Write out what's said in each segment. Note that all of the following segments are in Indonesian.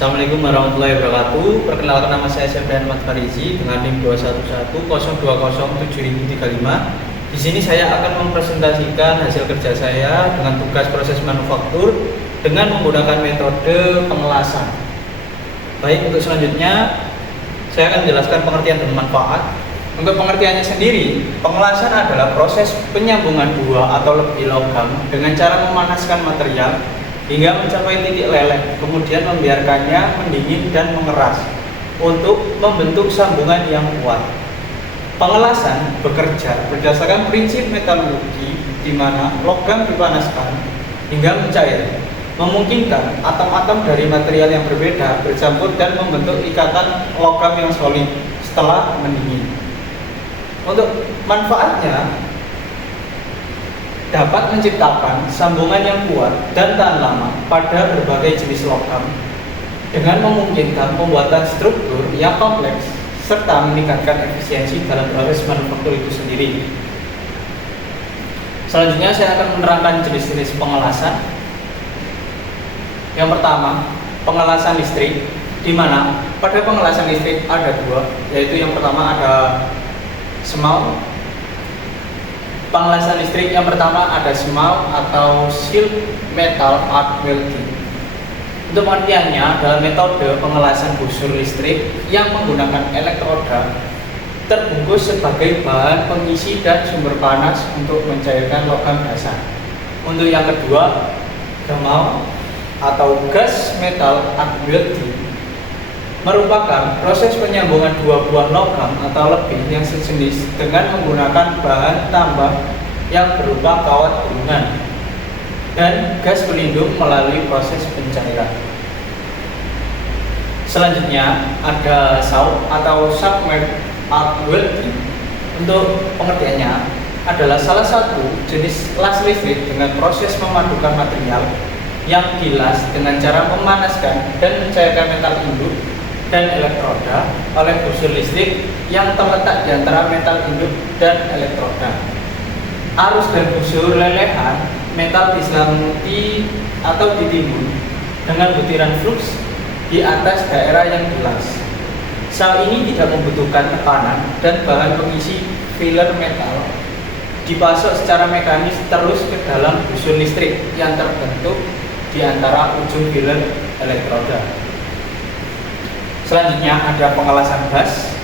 Assalamualaikum warahmatullahi wabarakatuh. Perkenalkan, nama saya Septian Ahmad Farizi dengan NIM 211020735. Di sini saya akan mempresentasikan hasil kerja saya dengan tugas proses manufaktur dengan menggunakan metode pengelasan. Baik, untuk selanjutnya saya akan menjelaskan pengertian dan manfaat. Untuk pengertiannya sendiri, pengelasan adalah proses penyambungan dua atau lebih logam dengan cara memanaskan material hingga mencapai titik leleh, kemudian membiarkannya mendingin dan mengeras untuk membentuk sambungan yang kuat. Pengelasan bekerja berdasarkan prinsip metalurgi, di mana logam dipanaskan hingga mencair, memungkinkan atom-atom dari material yang berbeda bercampur dan membentuk ikatan logam yang solid setelah mendingin. Untuk manfaatnya, dapat menciptakan sambungan yang kuat dan tahan lama pada berbagai jenis logam dengan memungkinkan pembuatan struktur yang kompleks serta meningkatkan efisiensi dalam proses manufaktur itu sendiri. Selanjutnya saya akan menerangkan jenis-jenis pengelasan. Yang pertama, pengelasan listrik, di mana pada pengelasan listrik ada dua, yaitu yang pertama ada small. Pengelasan listrik yang pertama ada small atau sheet metal arc welding. Untuk pengertiannya adalah metode pengelasan busur listrik yang menggunakan elektroda terbungkus sebagai bahan pengisi dan sumber panas untuk mencairkan logam dasar. Untuk yang kedua, gamal atau gas metal arc welding merupakan proses penyambungan dua buah logam atau lebih yang sejenis dengan menggunakan bahan tambah yang berupa kawat gulungan dan gas pelindung melalui proses pencairan. Selanjutnya ada SAW atau submerged arc welding. Untuk pengertiannya adalah salah satu jenis las listrik dengan proses memadukan material yang dilas dengan cara memanaskan dan mencairkan metal induk dan elektroda oleh busur listrik yang terletak di antara metal induk dan elektroda. Arus dan busur lelehan metal diselamuti atau ditimbun dengan butiran flux di atas daerah yang dilas. Sel ini tidak membutuhkan tekanan dan bahan pengisi filler metal dipasok secara mekanis terus ke dalam busur listrik yang terbentuk di antara ujung filler elektroda. Selanjutnya ada pengelasan gas.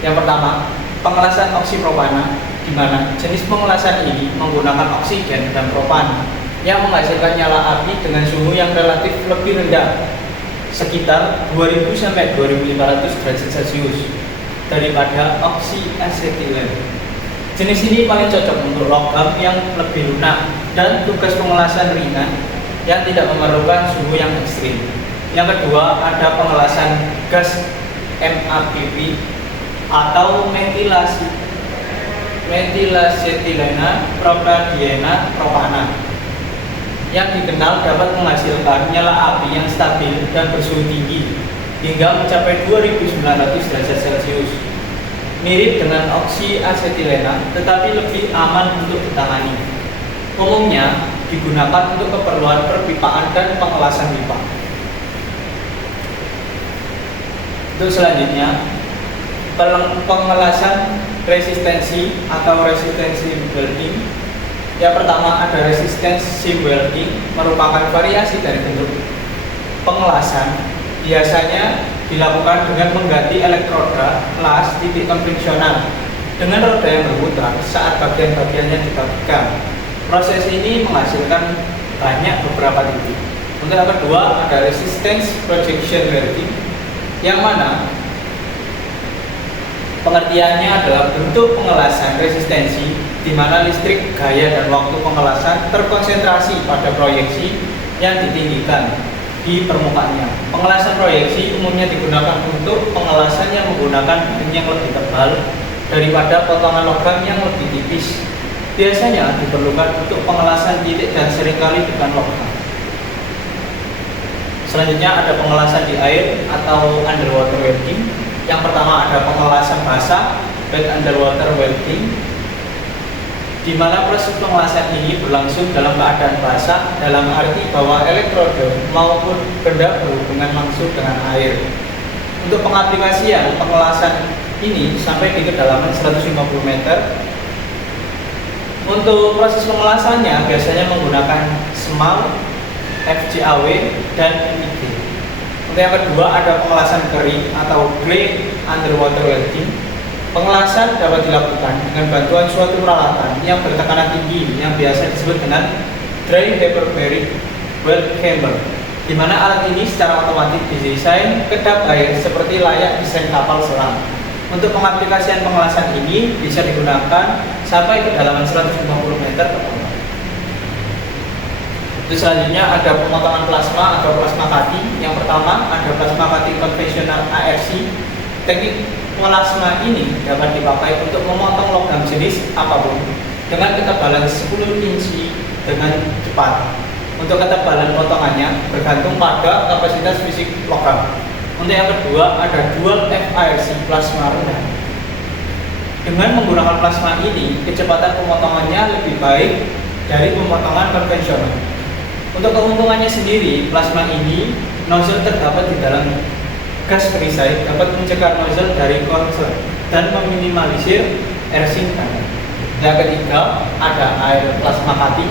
Yang pertama, pengelasan oksipropana, di mana jenis pengelasan ini menggunakan oksigen dan propan yang menghasilkan nyala api dengan suhu yang relatif lebih rendah, sekitar 2000 sampai 2500 derajat Celcius daripada oksiasetilen. Jenis ini paling cocok untuk logam yang lebih lunak dan tugas pengelasan ringan yang tidak memerlukan suhu yang ekstrim. Yang kedua ada pengelasan gas MAPP atau metilasetilena propadiena propana yang dikenal dapat menghasilkan nyala api yang stabil dan bersuhu tinggi hingga mencapai 2900 derajat Celcius. Mirip dengan oksiasetilena tetapi lebih aman untuk ditangani. Umumnya digunakan untuk keperluan perpipaan dan pengelasan pipa. Untuk selanjutnya, pengelasan resistensi atau resistensi welding. Yang pertama ada resistensi welding, merupakan variasi dari bentuk pengelasan. Biasanya dilakukan dengan mengganti elektroda las titik konvensional dengan roda yang berputar saat bagian-bagiannya dibagikan. Proses ini menghasilkan beberapa titik. Untuk yang kedua ada resistance projection welding, yang mana pengertiannya adalah bentuk pengelasan resistensi di mana listrik, gaya, dan waktu pengelasan terkonsentrasi pada proyeksi yang ditinggikan di permukaannya. Pengelasan proyeksi umumnya digunakan untuk pengelasan yang menggunakan bahan yang lebih tebal daripada potongan logam yang lebih tipis. Biasanya diperlukan untuk pengelasan titik dan seringkali bukan logam. Selanjutnya ada pengelasan di air atau underwater welding. Yang pertama ada pengelasan basah, wet underwater welding. di mana proses pengelasan ini berlangsung dalam keadaan basah, dalam arti bahwa elektrode maupun benda berhubungan langsung dengan air. Untuk pengaplikasian pengelasan ini sampai di kedalaman 150 meter. Untuk proses pengelasannya biasanya menggunakan semal, FCAW, dan MIG. Untuk yang kedua ada pengelasan kering atau dry underwater welding. Pengelasan dapat dilakukan dengan bantuan suatu peralatan yang bertekanan tinggi yang biasa disebut dengan dry hyperbaric weld camber, di mana alat ini secara otomatis didesain kedap air seperti layak desain kapal selam. Untuk pengaplikasian pengelasan ini bisa digunakan sampai kedalaman 150 meter ke bawah. Itu selanjutnya ada pemotongan plasma atau plasma cutting. Yang pertama ada plasma cutting konvensional ARC. Teknik plasma ini dapat dipakai untuk memotong logam jenis apapun dengan ketebalan 10 inci dengan cepat. Untuk ketebalan potongannya bergantung pada kapasitas fisik logam. Untuk yang kedua ada dual FARC plasma rendah. Dengan menggunakan plasma ini, kecepatan pemotongannya lebih baik dari pemotongan konvensional. Untuk keuntungannya sendiri, plasma ini nozzle terdapat di dalam gas perisai dapat mencegah nozzle dari konslet dan meminimalisir air sink. Yang ketiga ada air plasma cutting.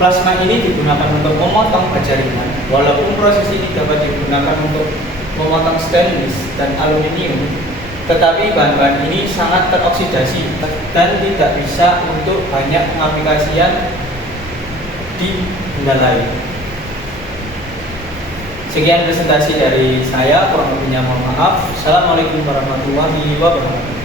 Plasma ini digunakan untuk memotong jaringan. Walaupun proses ini dapat digunakan untuk memotong stainless dan aluminium, tetapi bahan-bahan ini sangat teroksidasi dan tidak bisa untuk banyak pengaplikasian di benda lain. Sekian presentasi dari saya, kurang lebihnya mohon maaf. Assalamualaikum warahmatullahi wabarakatuh.